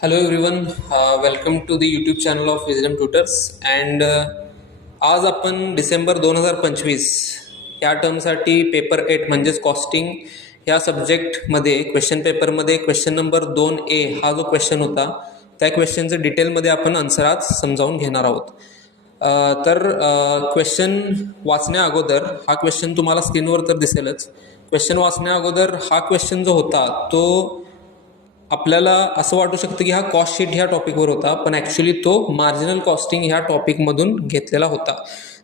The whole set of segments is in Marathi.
Hello everyone, welcome to the YouTube channel of Wisdom Tutors and आज आपण डिसेंबर 2025 या टर्मसाठी पेपर 8 म्हणजेच कॉस्टिंग ह्या सब्जेक्टमध्ये क्वेश्चन पेपरमध्ये क्वेश्चन नंबर 2A हा जो क्वेश्चन होता त्या क्वेश्चनचं डिटेलमध्ये आपण आन्सर आज समजावून घेणार आहोत. तर क्वेश्चन वाचण्या अगोदर हा क्वेश्चन तुम्हाला स्क्रीनवर तर दिसेलच. क्वेश्चन वाचण्या अगोदर हा क्वेश्चन जो होता तो आपल्याला असं वाटू शकतं की हा कॉस्ट शीट ह्या टॉपिकवर होता, पण ॲक्च्युली तो मार्जिनल कॉस्टिंग ह्या टॉपिकमधून घेतलेला होता.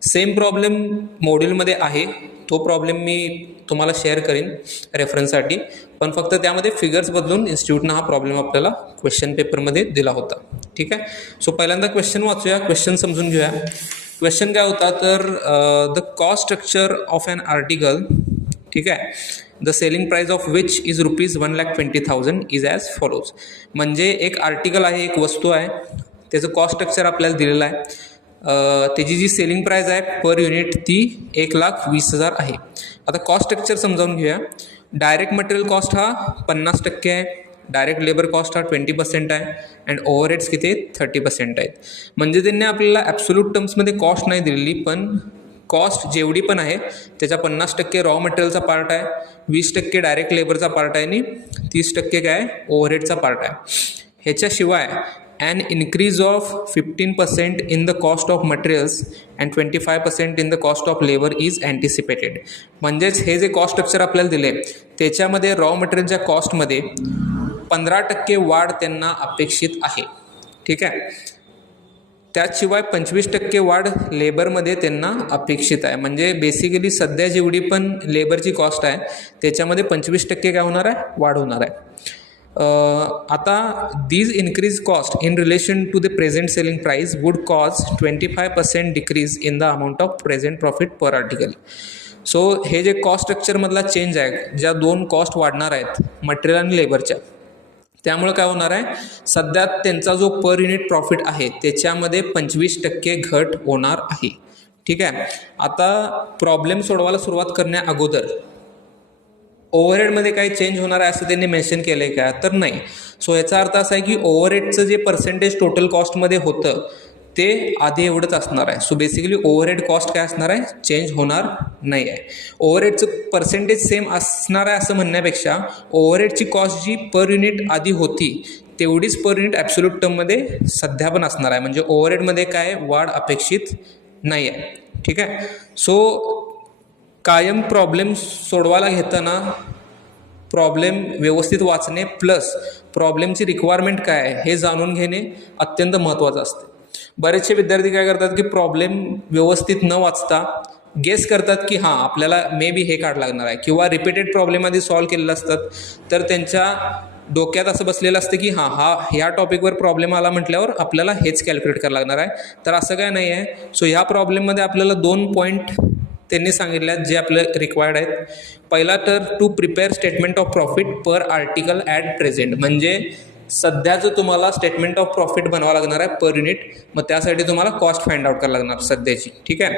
सेम प्रॉब्लेम मॉड्यूलमध्ये आहे, तो प्रॉब्लेम मी तुम्हाला शेअर करीन रेफरन्ससाठी, पण फक्त त्यामध्ये फिगर्स बदलून इन्स्टिट्यूटनं हा प्रॉब्लेम आपल्याला क्वेश्चन पेपरमध्ये दिला होता. ठीक आहे. सो पहिल्यांदा क्वेश्चन वाचूया, क्वेश्चन समजून घेऊया. क्वेश्चन काय होता तर the cost structure of an article, ठीक आहे, the selling price of which is ₹1,20,000 is as follows. म्हणजे एक आर्टिकल आहे, एक वस्तू आहे, त्याचं कॉस्ट स्ट्रक्चर आपल्याला दिलेलं आहे. त्याची जी सेलिंग प्राईज आहे पर युनिट ती 1,20,000 आहे. आता कॉस्ट स्ट्रक्चर समजावून घेऊया. डायरेक्ट मटेरियल कॉस्ट हा 50% आहे, डायरेक्ट लेबर कॉस्ट हा 20% आहे अँड ओव्हरहेड्स किती आहेत 30% आहेत. म्हणजे त्यांनी आपल्याला ॲब्सोल्यूट टर्म्समध्ये कॉस्ट नाही दिलेली, पण कॉस्ट जेवढी पण आहे त्याच्या 50% रॉ मटेरियलचा पार्ट आहे, 20% डायरेक्ट लेबरचा पार्ट आहे आणि 30% काय ओव्हरहेडचा पार्ट आहे. ह्याच्याशिवाय an increase of 15% in the cost of materials and 25% in the cost of labour is anticipated. म्हणजेच हे जे कॉस्ट स्ट्रक्चर आपल्याला दिले त्याच्यामध्ये रॉ मटेरियलच्या कॉस्टमध्ये 15% वाढ त्यांना अपेक्षित आहे. ठीक आहे. त्याशिवाय 25% वाढ लेबरमध्ये त्यांना अपेक्षित आहे. म्हणजे बेसिकली सध्या जेवढी पण लेबरची कॉस्ट आहे त्याच्यामध्ये 25% काय होणार आहे, वाढ होणार आहे. आता these increase cost in relation to the present selling price would cause 25% decrease in the amount of present profit per article. So हे जे कॉस्ट स्ट्रक्चरमधला चेंज आहे, ज्या दोन कॉस्ट वाढणार आहेत मटेरियल आणि लेबरच्या, त्यामुळे काय होणार आहे, सध्या त्यांचा जो पर युनिट प्रॉफिट आहे त्याच्यामध्ये 25% घट होणार आहे. ठीक आहे. आता प्रॉब्लेम सोडवायला सुरुवात करण्या अगोदर ओव्हरहेडमध्ये काही चेंज होणार आहे असं त्यांनी मेन्शन केलं आहे का, तर नाही. सो याचा अर्थ असा आहे की ओव्हरहेडचं जे पर्सेंटेज टोटल कॉस्टमध्ये होतं ते आधी एवढंच असणार आहे. सो बेसिकली ओव्हरहेड कॉस्ट काय असणार आहे, चेंज होणार नाही आहे. ओव्हरहेडचं पर्सेंटेज सेम असणार आहे असं म्हणण्यापेक्षा ओव्हरहेडची कॉस्ट जी पर युनिट आधी होती तेवढीच पर युनिट ॲब्सोल्यूट टर्ममध्ये सध्या पण असणार आहे. म्हणजे ओव्हरहेडमध्ये काय वाढ अपेक्षित नाही आहे. ठीक आहे. सो कायम प्रॉब्लेम सोडवायला घेताना प्रॉब्लेम व्यवस्थित वाचणे प्लस प्रॉब्लेमची रिक्वायरमेंट काय आहे हे जाणून घेणे अत्यंत महत्त्वाचं असते. बरेचसे विद्यार्थी काय करतात की प्रॉब्लेम व्यवस्थित न वाचता गेस करतात की हां आपल्याला मे बी हे काढ लागणार आहे, किंवा रिपीटेड प्रॉब्लेम आधी सॉल्व्ह केलेलं असतात तर त्यांच्या डोक्यात असं बसलेलं असतं की ह्या टॉपिकवर प्रॉब्लेम आला म्हटल्यावर आपल्याला हेच कॅल्क्युलेट करायला लागणार आहे. तर असं काय नाही आहे. सो ह्या प्रॉब्लेममध्ये आपल्याला 2 पॉईंट त्यांनी सांगितले आहेत जे आपले रिक्वायर्ड आहेत. पहिला तर to prepare statement of profit per article at present. म्हणजे सध्याचं तुम्हाला स्टेटमेंट ऑफ प्रॉफिट बनवावं लागणार आहे पर युनिट, मग त्यासाठी तुम्हाला कॉस्ट फाइंड आउट करायला लागणार सध्याची. ठीक आहे.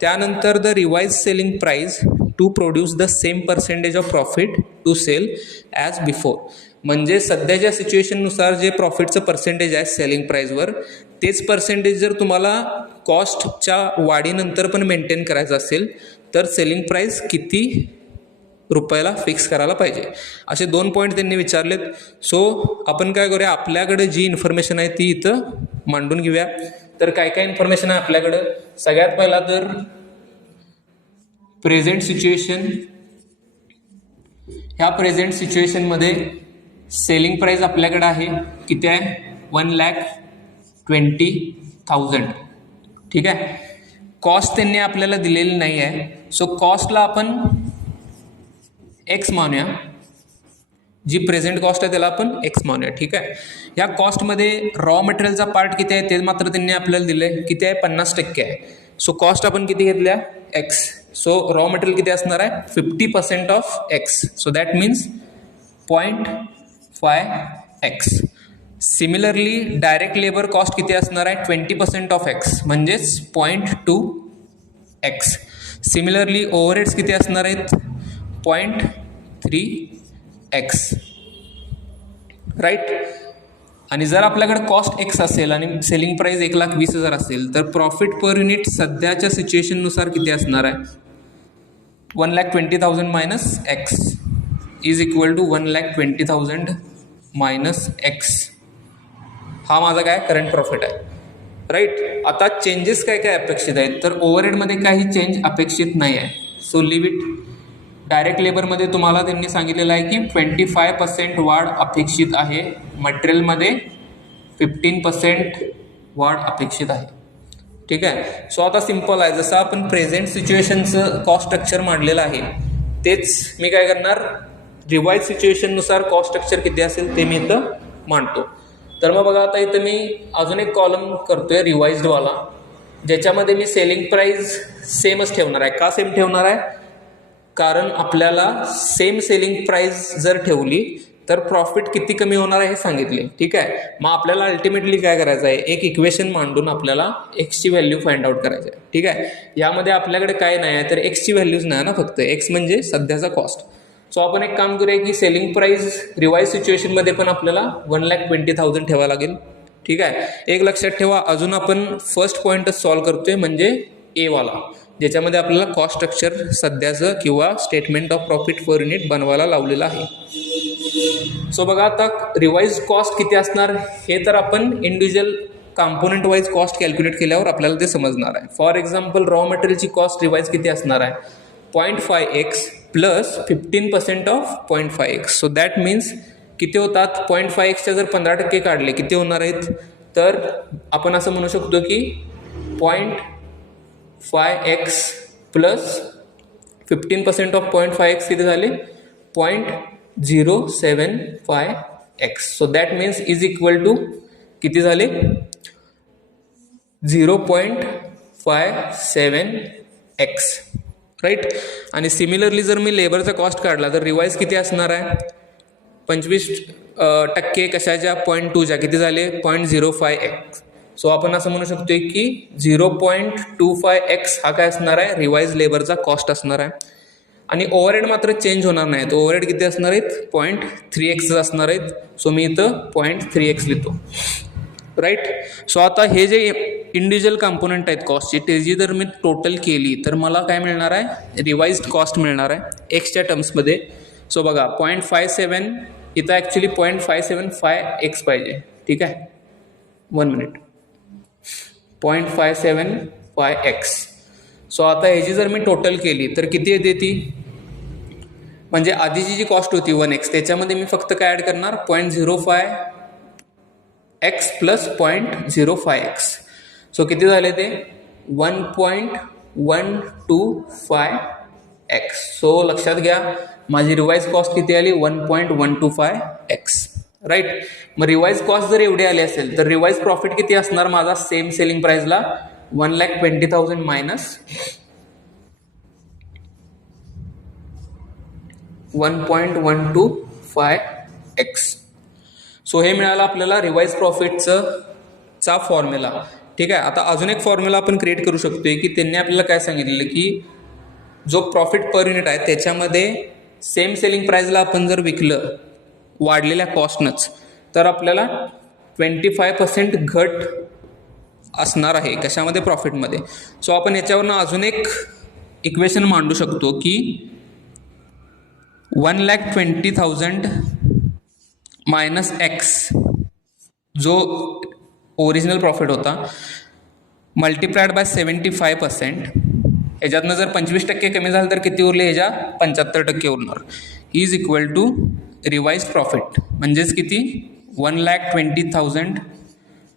त्यानंतर the revise selling price to produce the same percentage of profit to sell as before. म्हणजे सध्याच्या सिच्युएशननुसार जे प्रॉफिटचं पर्सेंटेज आहे सेलिंग प्राईजवर तेच पर्सेंटेज जर तुम्हाला कॉस्टच्या वाढीनंतर पण मेंटेन करायचं असेल तर सेलिंग प्राईस किती रुपयाला फिक्स करायला पाहिजे, असे 2 पॉईंट त्यांनी विचारलेत. सो आपण काय करूया, आपल्याकडे जी इन्फॉर्मेशन आहे ती इथं मांडून घेऊया. तर काय काय इन्फॉर्मेशन आहे आपल्याकडं. सगळ्यात पहिला तर प्रेझेंट सिच्युएशन. ह्या प्रेझेंट सिच्युएशनमध्ये सेलिंग प्राईस आपल्याकडे आहे किती आहे, 1,20,000. ठीक आहे. कॉस्ट त्यांनी आपल्याला दिलेली नाही आहे. सो कॉस्टला आपण एक्स मानूया, जी प्रेझेंट कॉस्ट आहे त्याला आपण एक्स मानूया. ठीक आहे. या कॉस्टमध्ये रॉ मटेरियलचा पार्ट किती आहे ते मात्र त्यांनी आपल्याला दिलं आहे, किती आहे, 50% आहे. सो कॉस्ट आपण किती घेतल्या, एक्स. सो रॉ मटेरियल किती असणार आहे, 50% of x. So that means 0.5x. Similarly direct labour cost किती असणार आहे, 20% ऑफ एक्स म्हणजेच 0.2x. सिमिलरली ओव्हरहेड्स किती असणार आहेत, 0.3x. राईट. आणि जर आपल्याकडे कॉस्ट एक्स असेल आणि सेलिंग प्राईस 1,20,000 असेल तर प्रॉफिट पर युनिट सध्याच्या सिच्युएशननुसार किती असणार आहे? 1,20,000 minus X is equal to 1,20,000 minus X. हा माझा काय करंट प्रॉफिट आहे, राईट. आता चेंजेस काय काय अपेक्षित आहेत? तर ओव्हरहेडमध्ये काही चेंज अपेक्षित नाही आहे, सो लिव्ह इट. डायरेक्ट लेबरमध्ये तुम्हाला त्यांनी सांगितलेलं आहे की 25% वाढ अपेक्षित आहे, मटेरियलमध्ये 15% वाढ अपेक्षित आहे. ठीक आहे. सो आता सिम्पल आहे, जसं आपण प्रेझेंट सिच्युएशनचं कॉस्ट स्ट्रक्चर मांडलेलं आहे तेच मी काय करणार, रिवाइज सिच्युएशननुसार कॉस्ट स्ट्रक्चर किती असेल ते मी इथं मांडतो. तर मग बघा, आता इथं मी अजून एक कॉलम करतोय रिवाइज्डवाला, ज्याच्यामध्ये मी सेलिंग प्राईस सेमच ठेवणार आहे. का सेम ठेवणार आहे? कारण आपल्याला सेम सेलिंग प्राईस जर ठेवली तर प्रॉफिट किती कमी होणार आहे हे सांगितले. ठीक आहे. मग आपल्याला अल्टिमेटली काय करायचं आहे, एक इक्वेशन मांडून आपल्याला एक्सची व्हॅल्यू फाइंड आउट करायची आहे. ठीक आहे. यामध्ये आपल्याकडे काय नाही आहे तर एक्सची व्हॅल्यूज नाही ना, फक्त एक्स म्हणजे सध्याचा कॉस्ट. सो आपण एक काम करूया की सेलिंग प्राईस रिवाइज सिच्युएशनमध्ये पण आपल्याला 1,20,000 ठेवावं लागेल. ठीक आहे. एक लक्षात ठेवा, अजून आपण फर्स्ट पॉईंटच सॉल्व करतोय म्हणजे ए वाला, ज्याच्यामध्ये आपल्याला कॉस्ट स्ट्रक्चर सध्याचं किंवा statement of profit per unit बनवायला लावलेलं आहे. सो बघा, आता रिवाइज कॉस्ट किती असणार हे तर आपण individual component wise cost calculate केल्यावर आपल्याला ते समजणार आहे. फॉर एक्झाम्पल रॉ मटेरियलची कॉस्ट रिवाइज किती असणार आहे? 0.5x plus 15% of 0.5x. So that means किती होतात? 0.5xच्या जर 15% काढले किती होणार आहेत? तर आपण असं म्हणू शकतो की 0.5x प्लस 15% ऑफ 0.5x किती झाले? 0.075x. So that means is equal to किती झाले? 0.57x. राईट. आणि सिमिलरली जर मी लेबरचा कॉस्ट काढला तर रिवाइज किती असणार आहे? 25% कशाच्या? 0.2च्या किती झाले? 0.05x. सो आपण असं म्हणू शकतो की 0.25x हा काय असणार आहे? रिवाइज लेबरचा कॉस्ट असणार आहे. आणि ओव्हरहेड मात्र चेंज होणार नाही. तर ओव्हरहेड किती असणार आहेत? 0.3x असणार आहेत. सो मी इथं 0.3x लिहितो. राईट. सो आता हे जे इंडिव्हिज्युअल कंपोनंट आहेत कॉस्टची, त्याची जर मी टोटल केली तर मला काय मिळणार आहे? रिवाइज्ड कॉस्ट मिळणार आहे एक्सच्या टर्म्समध्ये. सो बघा, 0.57 इथं ॲक्च्युली 0.575x पाहिजे. ठीक आहे. 1 मिनिट. 0.575x. सो आता ह्याची जर मी टोटल केली तर किती येते ती? म्हणजे आधीची जी कॉस्ट होती 1x त्याच्यामध्ये मी फक्त काय ॲड करणार? 0.05x plus 0.05x. सो किती झाले ते? 1.125x. सो लक्षात घ्या, माझी रिवाइज कॉस्ट किती आली? 1.125x. राईट. मग रिवाइज कॉस्ट जर एवढी आली असेल तर रिवाइज प्रॉफिट किती असणार माझा सेम सेलिंग प्राईसला? 1,20,000 मायनस 1.125x. सो हे मिळालं आपल्याला रिवाइज प्रॉफिटचा फॉर्म्युला. ठीक आहे. आता अजून एक फॉर्म्युला आपण क्रिएट करू शकतोय की त्यांनी आपल्याला काय सांगितलेलं की जो प्रॉफिट पर युनिट आहे त्याच्यामध्ये सेम सेलिंग प्राईसला आपण जर विकलं वाढलेल्या कॉस्टनंच तर आपल्याला 25% घट असणार आहे कशामध्ये? प्रॉफिटमध्ये. सो आपण याच्यावरनं अजून एक इक्वेशन मांडू शकतो की 1,20,000 मायनस एक्स जो ओरिजिनल प्रॉफिट होता मल्टिप्लाइड बाय 75%. ह्याच्यातनं जर 25% कमी झालं तर किती उरले? ह्याच्या 75% उरणार. Is equal to revise profit म्हणजेच किती? 1,20,000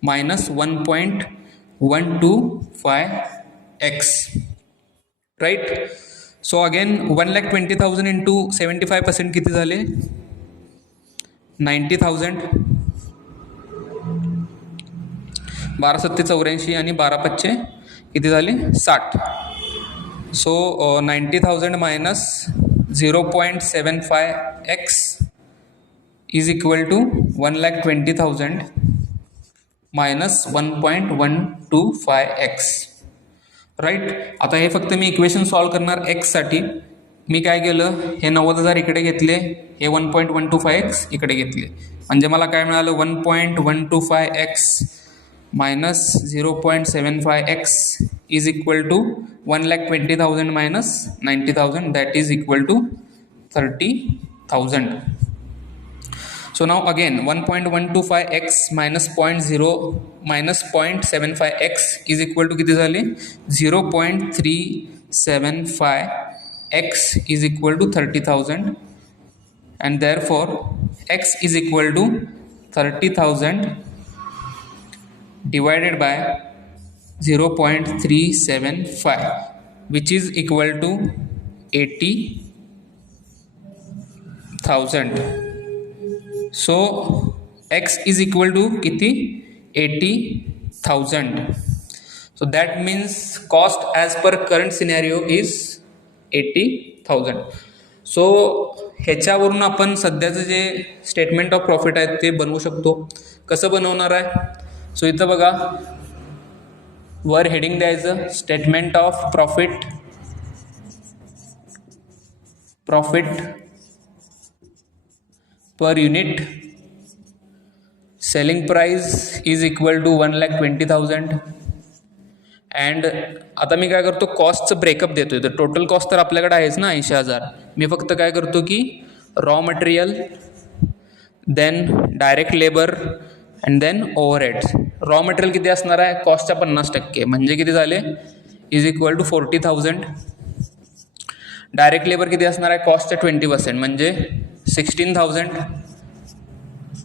minus 1.125x. Right. So again 1,20,000 into 75% किती झाले? 90,000. 12×7 = 84 आणि 12×5 किती झाले? 60. So 90,000 minus 0.75x is equal to 1,20,000 minus 1.125x. Right. आता हे फक्त मी इक्वेशन सॉल्व करणार एक्ससाठी. मी काय केलं, हे 90,000 इकडे घेतले, हे 1.125x इकडे घेतले, म्हणजे मला काय मिळालं 1.125x minus 0.75x is equal to 1,20,000 minus 90,000 that is equal to 30,000. So now again 1.125x minus 0.75x is equal to किती झाले 0.375x is equal to 30,000 and therefore x is equal to 30,000 divided by 0.375 which is equal to 80,000. So x is equal to किती 80,000. So that means cost as per current scenario is 80,000. So ह्याच्यावरून आपण सध्याचं जे स्टेटमेंट ऑफ प्रॉफिट आहे ते बनवू शकतो. कसं बनवणार आहे? सो इथं बघा वर हेडिंग द्यायचं statement of profit per unit, selling price is equal to 1,20,000 and आता मी काय करतो कॉस्टचं ब्रेकअप देतोय. तर टोटल कॉस्ट तर आपल्याकडे आहेच ना 80,000. मी फक्त काय करतो की raw material, then direct labour and then overheads. Raw material किती असणार आहे कॉस्टच्या 50% म्हणजे किती झाले is equal to 40,000. Direct labour किती असणार आहे कॉस्टच्या 20% म्हणजे 16,000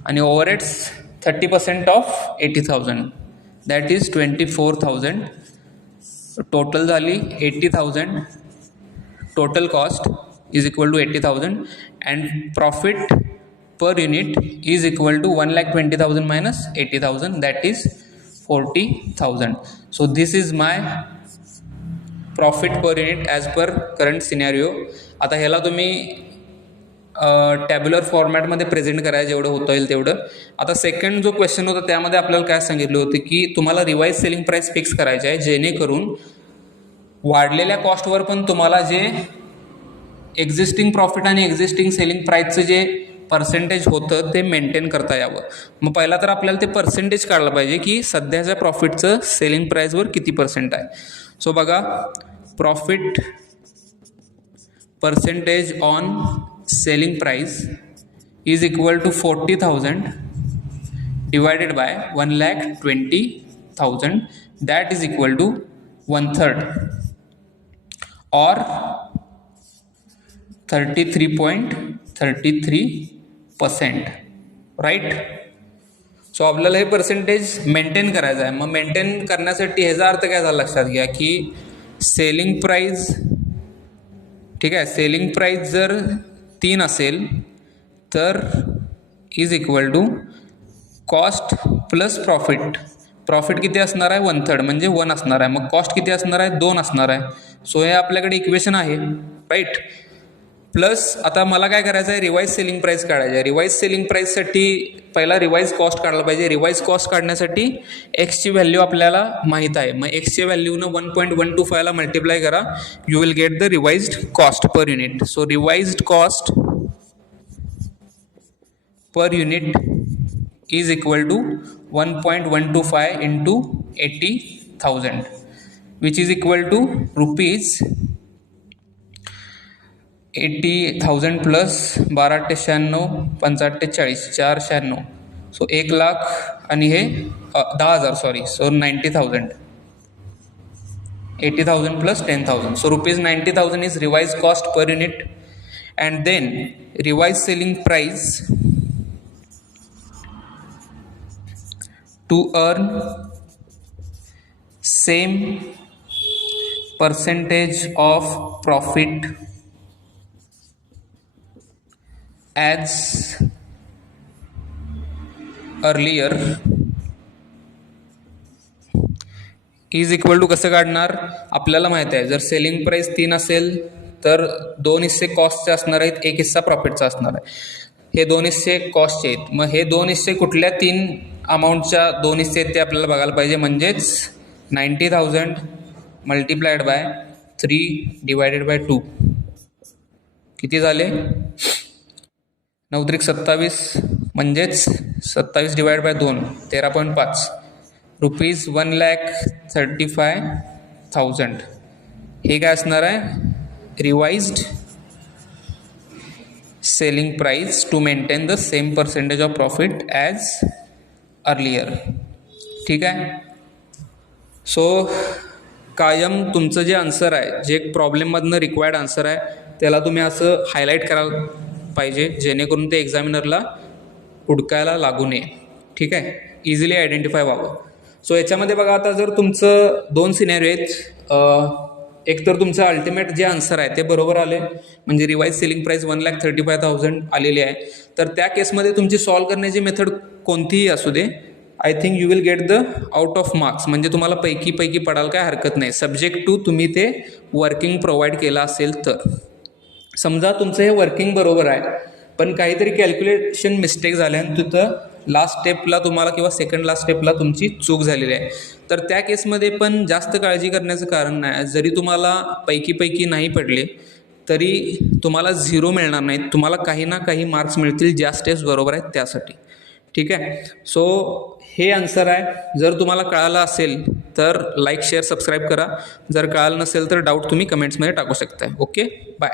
आणि overheads 30% of 80,000 that is 24,000. Total झाली 80,000. Total cost is equal to 80,000 and profit per unit is equal to 1,20,000 minus 80,000 that is 40,000. So this is my profit per unit as per current scenario. आता ह्याला तुम्ही टॅब्युलर फॉर्मॅटमध्ये प्रेझेंट करायचं जेवढं होता येईल तेवढं. आता सेकंड जो क्वेश्चन होता त्यामध्ये आपल्याला काय सांगितलं होतं की तुम्हाला रिवाइज सेलिंग प्राईस फिक्स करायची आहे जेणेकरून वाढलेल्या कॉस्टवर पण तुम्हाला जे एक्झिस्टिंग प्रॉफिट आणि एक्झिस्टिंग सेलिंग प्राईसचं जे पर्सेंटेज होतं ते मेंटेन करता यावं. मग पहिला तर आपल्याला ते पर्सेंटेज काढलं पाहिजे की सध्याच्या प्रॉफिटचं सेलिंग प्राईसवर किती पर्सेंट आहे. सो बघा profit percentage on selling price is equal to 40,000 divided by 1,20,000 that is equal to 1/3 or 33.33%, right? So आपल्याला हे पर्सेंटेज मेंटेन करायचं आहे. मग मेंटेन करण्यासाठी ह्याचा अर्थ काय झाला लक्षात घ्या की सेलिंग प्राईस, ठीक आहे, सेलिंग प्राईस जर 3 असेल तर is equal to cost plus profit. Profit किती असणार आहे 1/3 म्हणजे 1 असणार आहे. मग कॉस्ट किती असणार आहे 2 असणार आहे. सो हे आपल्याकडे इक्वेशन आहे, राईट. प्लस आता मला काय करायचं आहे रिवाइज सेलिंग प्राईस काढायचं आहे. रिवाइज सेलिंग प्राईससाठी पहिला रिवाइज कॉस्ट काढला पाहिजे. रिवाइज कॉस्ट काढण्यासाठी एक्सची व्हॅल्यू आपल्याला माहीत आहे. मग एक्सच्या व्हॅल्यूनं 1.125ला मल्टिप्लाय करा, you will get the revised cost per unit. So revised cost per unit is equal to 1.125 into 80,000 which is equal to rupees 80,000 plus 12,96, 45,40, 496. सो 1,00,000 आणि हे 10,000 sorry. So 90,000. 80,000 plus 10,000. So rupees 90,000 is revise cost per unit and then revise selling price to earn same percentage of profit as earlier is equal to कसं काढणार आपल्याला माहित आहे. जर सेलिंग प्राइस 3 असेल तर 2 हिस्से कॉस्टचे असणार आहेत, 1 हिस्सा प्रॉफिटचा असणार आहे. हे 2 हिस्से कॉस्टचे आहेत. मग हे 2 हिस्से कुठल्या 3 अमाऊंटच्या 2 हिस्से आहेत ते आपल्याला बघायला पाहिजे. म्हणजेच 90,000 मल्टिप्लाइड बाय 3 डिवायडेड बाय 2 किती झाले? 9×27 म्हणजेच 27 डिवाइड बाय 2 13.5 रुपीज 1,35,000. हे काय असणार आहे? Revised selling price to maintain the same percentage of profit as earlier. ठीक आहे. सो कायम तुमचं जे आन्सर आहे, जे प्रॉब्लेममधनं रिक्वायर्ड आन्सर आहे, त्याला तुम्ही असं हायलाईट करायला पाहिजे जेणेकरून ते एक्झामिनरला हुडकायला लागू नये. ठीक आहे, इझिली आयडेंटिफाय व्हावं. सो याच्यामध्ये बघा, आता जर तुमचं 2 सिनेरिओ आहेत. एक तर तुमचं अल्टिमेट जे आन्सर आहे ते बरोबर आले, म्हणजे रिवाइज सेलिंग प्राईस 1,35,000 आलेली आहे, तर त्या केसमध्ये तुमची सॉल्व करण्याची मेथड कोणतीही असू दे, I think you will get the out of marks. म्हणजे तुम्हाला पैकी पडायला काय हरकत नाही, सब्जेक्ट टू तुम्ही ते वर्किंग प्रोव्हाइड केलं असेल तर. समजा तुमचं हे वर्किंग बरोबर आहे, पण काहीतरी कॅल्क्युलेशन मिस्टेक झाल्या आणि तिथं लास्ट स्टेपला तुम्हाला किंवा सेकंड लास्ट स्टेपला तुमची चूक झालेली आहे, तर त्या केसमध्ये पण जास्त काळजी करण्याचं कारण नाही. जरी तुम्हाला पैकी नाही पडले तरी तुम्हाला 0 मिळणार नाहीत, तुम्हाला काही ना काही मार्क्स मिळतील ज्या स्टेप्स बरोबर आहेत त्यासाठी. ठीक आहे. सो हे आन्सर आहे. जर तुम्हाला कळालं असेल तर लाईक शेअर सबस्क्राईब करा. जर कळालं नसेल तर डाऊट तुम्ही कमेंट्समध्ये टाकू शकताय. Okay, bye.